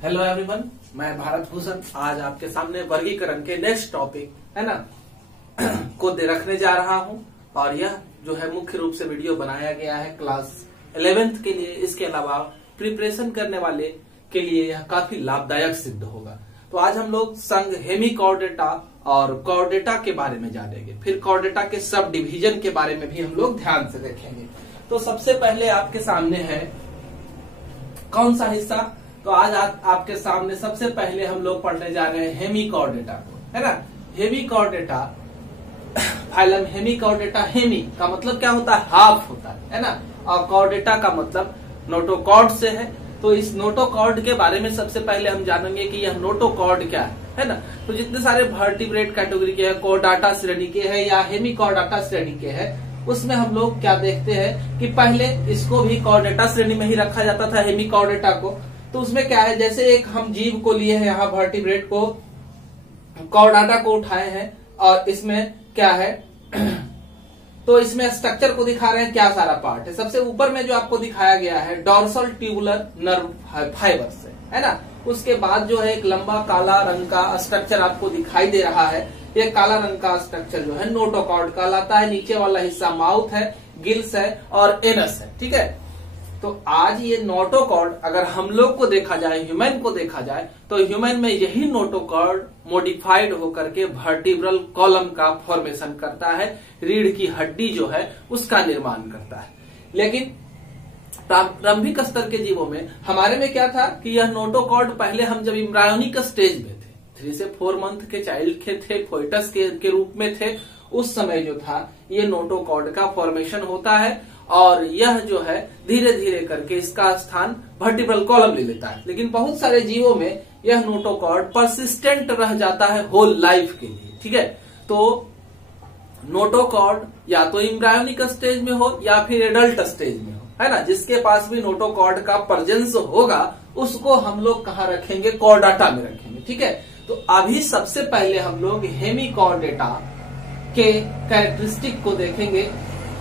Hello everyone, मैं भारत भूषण आज आपके सामने वर्गीकरण के नेक्स्ट टॉपिक है ना को रखने जा रहा हूं। और यह जो है मुख्य रूप से वीडियो बनाया गया है क्लास 11th के लिए। इसके अलावा प्रिपरेशन करने वाले के लिए यह काफी लाभदायक सिद्ध होगा। तो आज हम लोग संघ हेमिकॉर्डेटा और कॉर्डेटा के बारे में जानेंगे, फिर कॉर्डेटा के सब डिवीजन के बारे में भी हम लोग ध्यान से देखेंगे। तो सबसे पहले आपके सामने है कौन सा हिस्सा? तो आज आपके सामने सबसे पहले हम लोग पढ़ने जा रहे हैं हेमिकॉर्डेटा को, है ना। हेमिकॉर्डेटा फाइलम हेमिकॉर्डेटा, हेमी का मतलब क्या होता है? हाफ होता है ना। और कॉर्डेटा का मतलब नोटोकॉर्ड से है। तो इस नोटोकॉर्ड के बारे में सबसे पहले हम जानेंगे कि यह नोटोकॉर्ड क्या है ना। तो जितने सारे वर्टिब्रेट कैटेगरी के हैं, कॉर्डाटा श्रेणी के हैं या हेमिकॉर्डाटा श्रेणी के हैं, उसमें हम लोग क्या देखते हैं कि पहले इसको भी कॉर्डेटा श्रेणी में ही रखा जाता था, हेमिकॉर्डेटा को। तो उसमें क्या है, जैसे एक हम जीव को लिए हैं, यहाँ वर्टिब्रेट को, कॉर्डाटा को उठाए हैं और इसमें क्या है तो इसमें स्ट्रक्चर को दिखा रहे हैं, क्या सारा पार्ट है। सबसे ऊपर में जो आपको दिखाया गया है डॉर्सल ट्यूबुलर नर्व फाइबर से, है ना। उसके बाद जो है एक लंबा काला रंग का स्ट्रक्चर आपको दिखाई दे रहा है। ये काला रंग का स्ट्रक्चर जो है नोटोकॉर्ड कहलाता है। नीचे वाला हिस्सा माउथ है, गिल्स है और एनस है, ठीक है। तो आज ये नोटोकॉर्ड अगर हम लोग को देखा जाए, ह्यूमन को देखा जाए, तो ह्यूमन में यही नोटोकॉर्ड मॉडिफाइड होकर के वर्टिब्रल कॉलम का फॉर्मेशन करता है, रीढ़ की हड्डी जो है उसका निर्माण करता है। लेकिन प्रारंभिक स्तर के जीवों में हमारे में क्या था कि यह नोटोकॉर्ड पहले हम जब इम्ब्रायोनिक स्टेज में थे, 3 से 4 मंथ के चाइल्ड के थे, फोइटस के रूप में थे, उस समय जो था ये नोटोकॉर्ड का फॉर्मेशन होता है। और यह जो है धीरे धीरे करके इसका स्थान वर्टिब्रल कॉलम ले लेता है। लेकिन बहुत सारे जीवों में यह नोटोकॉर्ड परसिस्टेंट रह जाता है होल लाइफ के लिए, ठीक है। तो नोटोकॉर्ड या तो इम्ब्रायोनिक स्टेज में हो या फिर एडल्ट स्टेज में हो, है ना। जिसके पास भी नोटोकॉर्ड का प्रेजेंस होगा उसको हम लोग कहाँ रखेंगे? कॉर्डाटा में रखेंगे, ठीक है। तो अभी सबसे पहले हम लोग हेमिकॉर्डेटा के कैरेक्टरिस्टिक को देखेंगे,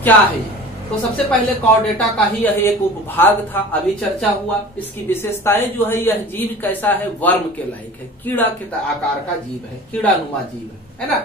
क्या है। तो सबसे पहले कॉर्डेटा का ही यह एक उपभाग था, अभी चर्चा हुआ। इसकी विशेषताएं जो है, यह जीव कैसा है? वर्म के लायक है, कीड़ा के आकार का जीव है, कीड़ानुमा जीव है ना।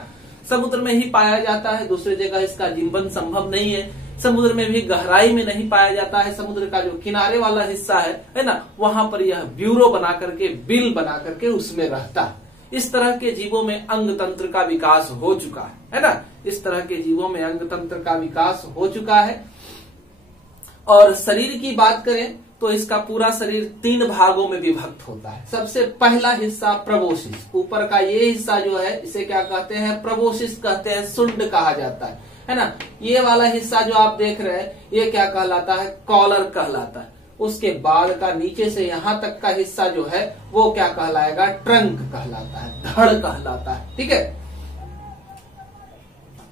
समुद्र में ही पाया जाता है, दूसरी जगह इसका जीवन संभव नहीं है। समुद्र में भी गहराई में नहीं पाया जाता है। समुद्र का जो किनारे वाला हिस्सा है ना, वहां पर यह ब्यूरो बना करके, बिल बना करके उसमें रहता है। इस तरह के जीवों में अंग तंत्र का विकास हो चुका है ना। इस तरह के जीवों में अंग तंत्र का विकास हो चुका है। और शरीर की बात करें तो इसका पूरा शरीर 3 भागों में विभक्त होता है। सबसे पहला हिस्सा प्रोबोसिस, ऊपर का ये हिस्सा जो है इसे क्या कहते हैं? प्रोबोसिस कहते हैं, सुंड कहा जाता है ना। ये वाला हिस्सा जो आप देख रहे हैं ये क्या कहलाता है? कॉलर कहलाता है। उसके बाद का नीचे से यहाँ तक का हिस्सा जो है वो क्या कहलाएगा? ट्रंक कहलाता है, धड़ कहलाता है, ठीक है।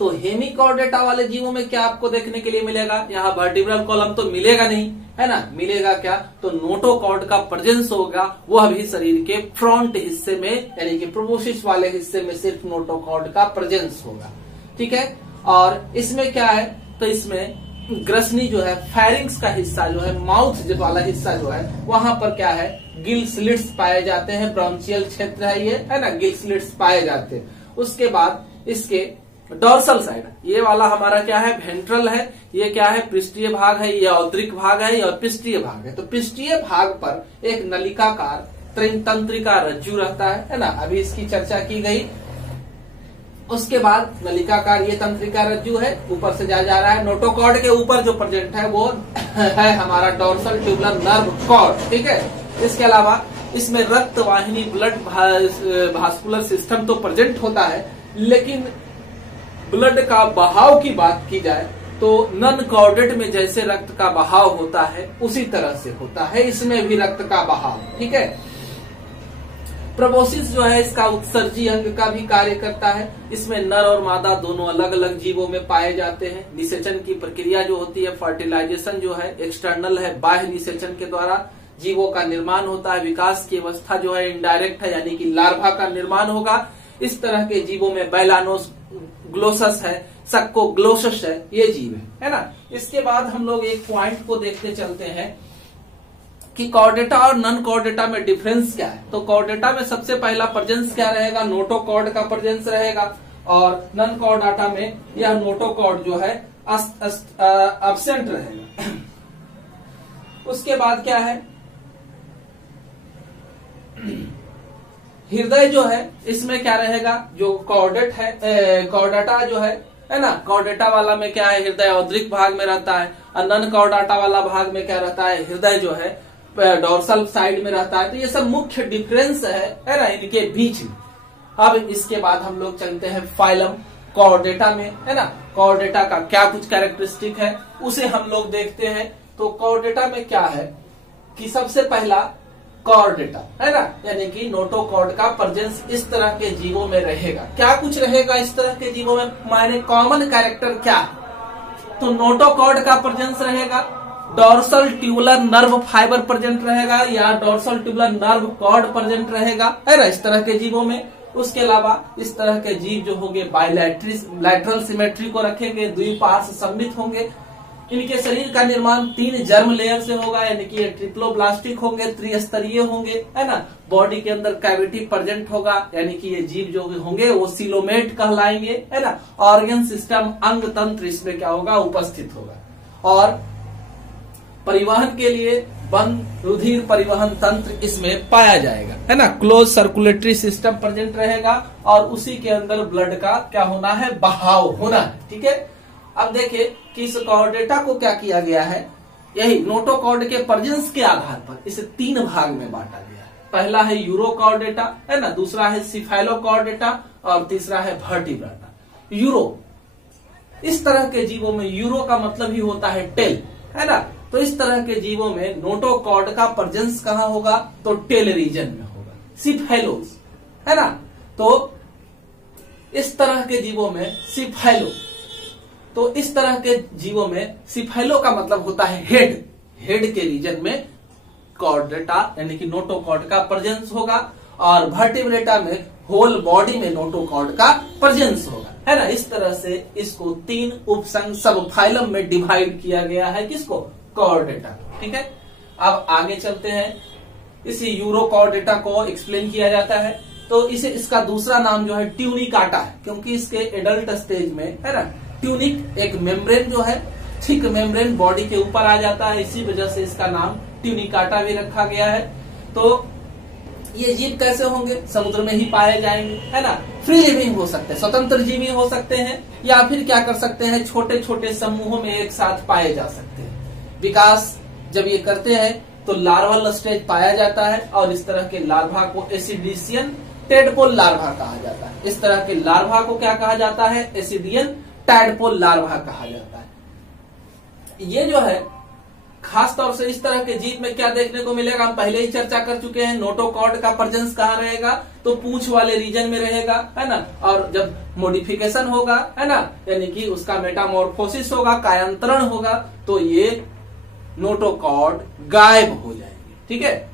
तो हेमिकॉर्डेटा वाले जीवों में क्या आपको देखने के लिए मिलेगा? यहाँ वर्टिब्रल कॉलम तो मिलेगा नहीं, है ना। मिलेगा क्या? तो नोटोकॉर्ड का प्रेजेंस होगा, वह भी शरीर के फ्रंट हिस्से में, यानी कि प्रोबोसिस वाले हिस्से में सिर्फ नोटोकॉर्ड का प्रेजेंस होगा, ठीक है। और इसमें क्या है? तो इसमें ग्रसनी जो है, फेरिंग्स का हिस्सा जो है, माउथ वाला हिस्सा जो है, वहां पर क्या है? गिल स्लिट्स पाए जाते हैं। ब्रॉन्चियल क्षेत्र है ये, है ना, गिल स्लिट्स पाए जाते हैं। उसके बाद इसके डॉर्सल साइड, ये वाला हमारा क्या है? वेंट्रल है। ये क्या है? पृष्ठीय भाग है। ये औद्रिक भाग है, ये पृष्ठीय भाग है। तो पृष्ठीय भाग पर एक नलिकाकार तंत्रिका रज्जु रहता है ना। अभी इसकी चर्चा की गई। उसके बाद नलिकाकार ये तंत्रिका रज्जु है, ऊपर से जा रहा है। नोटोकॉर्ड के ऊपर जो प्रेजेंट है वो है हमारा डॉर्सल ट्यूबुलर नर्व कॉर्ड, ठीक है। इसके अलावा इसमें रक्त वाहिनी, ब्लड वास्कुलर सिस्टम तो प्रेजेंट होता है, लेकिन ब्लड का बहाव की बात की जाए तो नन कॉर्डेट में जैसे रक्त का बहाव होता है उसी तरह से होता है इसमें भी रक्त का बहाव, ठीक है। प्रोबोसिस जो है इसका उत्सर्जी अंग का भी कार्य करता है। इसमें नर और मादा दोनों अलग अलग जीवों में पाए जाते हैं। निषेचन की प्रक्रिया जो होती है, फर्टिलाइजेशन जो है एक्सटर्नल है, बाह्य निषेचन के द्वारा जीवों का निर्माण होता है। विकास की अवस्था जो है इनडायरेक्ट है, यानी कि लार्वा का निर्माण होगा। इस तरह के जीवों में बैलानोस ग्लोसस है, सक्को ग्लोसस है, ये जीव है ना। इसके बाद हम लोग एक पॉइंट को देखते चलते हैं कि कॉर्डेटा और नॉन कॉर्डेटा में डिफरेंस क्या है। तो कॉर्डेटा में सबसे पहला प्रेजेंस क्या रहेगा, नोटोकॉर्ड का प्रेजेंस रहेगा, और नॉन कॉर्डेटा में यह नोटोकॉर्ड जो है एब्सेंट रहेगा। उसके बाद क्या है, हृदय जो है इसमें क्या रहेगा, जो कॉर्डेट है, कॉर्डेटा जो है ना, कॉर्डेटा वाला में क्या है, हृदय औद्रिक भाग में रहता है, और नॉन कॉर्डेटा वाला भाग में क्या रहता है, हृदय जो है डोर्सल साइड में रहता है। तो ये सब मुख्य डिफरेंस है ना इनके बीच में। अब इसके बाद हम लोग चलते हैं फाइलम कॉर्डेटा में, है ना। कॉर्डेटा का क्या कुछ कैरेक्टरिस्टिक है उसे हम लोग देखते हैं। तो कॉर्डेटा में क्या है कि सबसे पहला कॉर्डेटा, है ना, यानी कि नोटोकॉर्ड का प्रेजेंस इस तरह के जीवों में रहेगा। क्या कुछ रहेगा इस तरह के जीवों में, माने कॉमन कैरेक्टर क्या है, तो नोटोकॉर्ड का प्रेजेंस रहेगा, dorsal tubular nerve fibre present रहेगा, या dorsal tubular nerve cord present रहेगा, है ना, इस तरह के जीवों में। उसके अलावा इस तरह के जीव जो होंगे बायलैटरल सिमेट्री को रखेंगे, द्विपार्श्व सममित होंगे। इनके शरीर का निर्माण 3 जर्म लेयर से होगा, यानी कि ये ट्रिप्लोब्लास्टिक होंगे, त्रिस्तरीय होंगे, है ना। बॉडी के अंदर कैविटी प्रेजेंट होगा, यानी कि ये जीव जो होंगे वो सिलोमेट कहलाएंगे, है ना। ऑर्गन सिस्टम, अंग तंत्र इसमें क्या होगा, उपस्थित होगा। और परिवहन के लिए बंद रुधिर परिवहन तंत्र इसमें पाया जाएगा, है ना। क्लोज सर्कुलेटरी सिस्टम प्रेजेंट रहेगा, और उसी के अंदर ब्लड का क्या होना है, बहाव होना है, ठीक है। अब देखिए कि इस कॉर्डेटा को क्या किया गया है, यही नोटोकॉर्ड के प्रेजेंस के आधार पर इसे 3 भाग में बांटा गया है। पहला है यूरोकॉर्डेटा, है ना, दूसरा है सिफेलोकॉर्डेटा, और तीसरा है वर्टिब्रेटा। यूरो, इस तरह के जीवों में यूरो का मतलब ही होता है टेल, है ना। तो इस तरह के जीवों में नोटोकॉर्ड का प्रेजेंस कहाँ होगा, तो टेल रीजन में होगा। सिफेलोस, है ना, तो इस तरह के जीवों में सिफेलो, तो इस तरह के जीवों में सिफेलो का मतलब होता है हेड, हेड के रीजन में कॉर्डेटा यानी कि नोटोकॉर्ड का प्रेजेंस होगा, और वर्टिब्रेटा में होल बॉडी में नोटोकॉर्ड का प्रेजेंस होगा, है ना। इस तरह से इसको 3 उपसंघ सब फाइलम में डिवाइड किया गया है, किसको, कॉर्डेटा, ठीक है। अब आगे चलते हैं, इसी यूरोकॉर्डेटा को एक्सप्लेन किया जाता है। तो इसे इसका दूसरा नाम जो है ट्यूनिकाटा है, क्योंकि इसके एडल्ट स्टेज में, है ना, ट्यूनिक एक मेम्ब्रेन जो है, थिक मेम्ब्रेन बॉडी के ऊपर आ जाता है, इसी वजह से इसका नाम ट्यूनिकाटा भी रखा गया है। तो ये जीव कैसे होंगे, समुद्र में ही पाए जाएंगे, है ना। फ्री लिविंग हो सकते हैं, स्वतंत्र जीवी हो सकते हैं, या फिर क्या कर सकते हैं, छोटे छोटे समूहों में एक साथ पाए जा सकते हैं। विकास जब ये करते हैं तो लार्वल स्टेज पाया जाता है, और इस तरह के लार्वा को एसिडियन टैडपोल लार्वा कहा जाता है। इस तरह के लार्वा को क्या कहा जाता है, एसिडियन टैडपोल लार्वा कहा जाता है। ये जो है खास तौर से इस तरह के जीव में क्या देखने को मिलेगा, हम पहले ही चर्चा कर चुके हैं। नोटोकॉर्ड का प्रेजेंस कहाँ रहेगा, तो पूंछ वाले रीजन में रहेगा, है ना। और जब मॉडिफिकेशन होगा, है ना, यानी कि उसका मेटामॉर्फोसिस होगा, कायांतरण होगा, तो ये नोटोकॉर्ड गायब हो जाएंगे, ठीक है।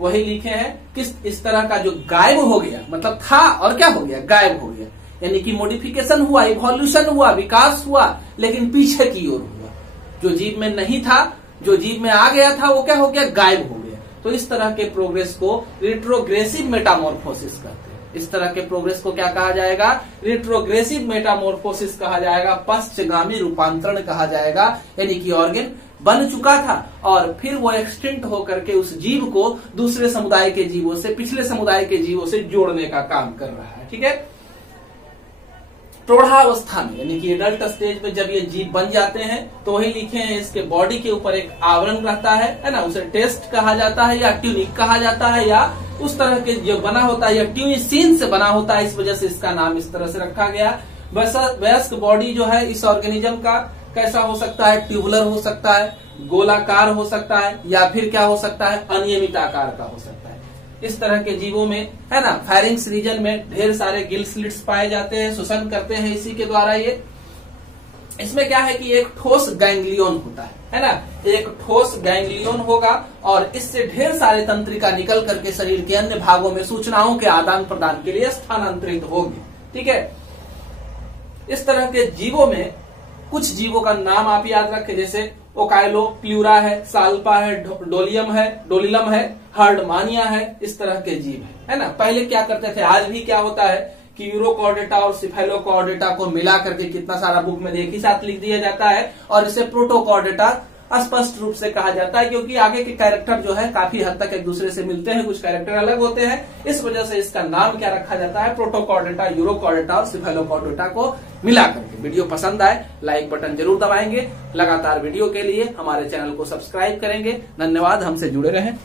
वही लिखे हैं किस इस तरह का जो गायब हो गया, मतलब था और क्या हो गया, गायब हो गया, यानी कि मॉडिफिकेशन हुआ, इवोल्यूशन हुआ, विकास हुआ, लेकिन पीछे की ओर हुआ। जो जीव में नहीं था, जो जीव में आ गया था, वो क्या हो गया, गायब हो गया। तो इस तरह के प्रोग्रेस को रिट्रोग्रेसिव मेटामॉर्फोसिस कहते हैं। इस तरह के प्रोग्रेस को क्या कहा जाएगा, रिट्रोग्रेसिव मेटामॉर्फोसिस कहा जाएगा, पश्चगामी रूपांतरण कहा जाएगा। यानी कि ऑर्गन बन चुका था और फिर वो एक्सटिंक्ट होकर के उस जीव को दूसरे समुदाय के जीवों से, पिछले समुदाय के जीवों से जोड़ने का काम कर रहा है, ठीक है। प्रौढ़ावस्था में यानी कि एडल्ट स्टेज में जब ये जीव बन जाते हैं तो वही लिखे हैं, इसके बॉडी के ऊपर एक आवरण रहता है ना, उसे टेस्ट कहा जाता है या ट्यूनिक कहा जाता है, या उस तरह के जो बना होता है या ट्यूनिसीन से बना होता है, इस वजह से इसका नाम इस तरह से रखा गया। वयस्क बॉडी जो है इस ऑर्गेनिज्म का कैसा हो सकता है, ट्यूबुलर हो सकता है, गोलाकार हो सकता है, या फिर क्या हो सकता है, अनियमित आकार का हो सकता है। इस तरह के जीवों में, है ना, फायरिंग्स रीजन में ढेर सारे गिल स्लिट्स पाए जाते हैं, श्वसन करते हैं इसी के द्वारा। ये इसमें क्या है कि एक ठोस गैंग्लियन होता है ना, एक ठोस गैंग्लियन होगा और इससे ढेर सारे तंत्रिका निकल करके शरीर के अन्य भागों में सूचनाओं के आदान प्रदान के लिए स्थानांतरित होगी, ठीक है। इस तरह के जीवों में कुछ जीवों का नाम आप याद रखें, जैसे ओकाइलो, प्लूरा है, साल्पा है, डोलिलम है, हर्डमानिया है, इस तरह के जीव है ना। पहले क्या करते थे, आज भी क्या होता है कि यूरोकॉर्डेटा और सिफेलोकॉर्डेटा को मिला करके कितना सारा बुक में एक ही साथ लिख दिया जाता है और इसे प्रोटोकॉर्डेटा स्पष्ट रूप से कहा जाता है, क्योंकि आगे के कैरेक्टर जो है काफी हद तक एक दूसरे से मिलते हैं, कुछ कैरेक्टर अलग होते हैं, इस वजह से इसका नाम क्या रखा जाता है, प्रोटोकॉर्डेटा, यूरोकॉर्डेटा और सिफेलोकॉर्डेटा को मिला करके। वीडियो पसंद आए लाइक बटन जरूर दबाएंगे, लगातार वीडियो के लिए हमारे चैनल को सब्सक्राइब करेंगे। धन्यवाद, हमसे जुड़े रहें।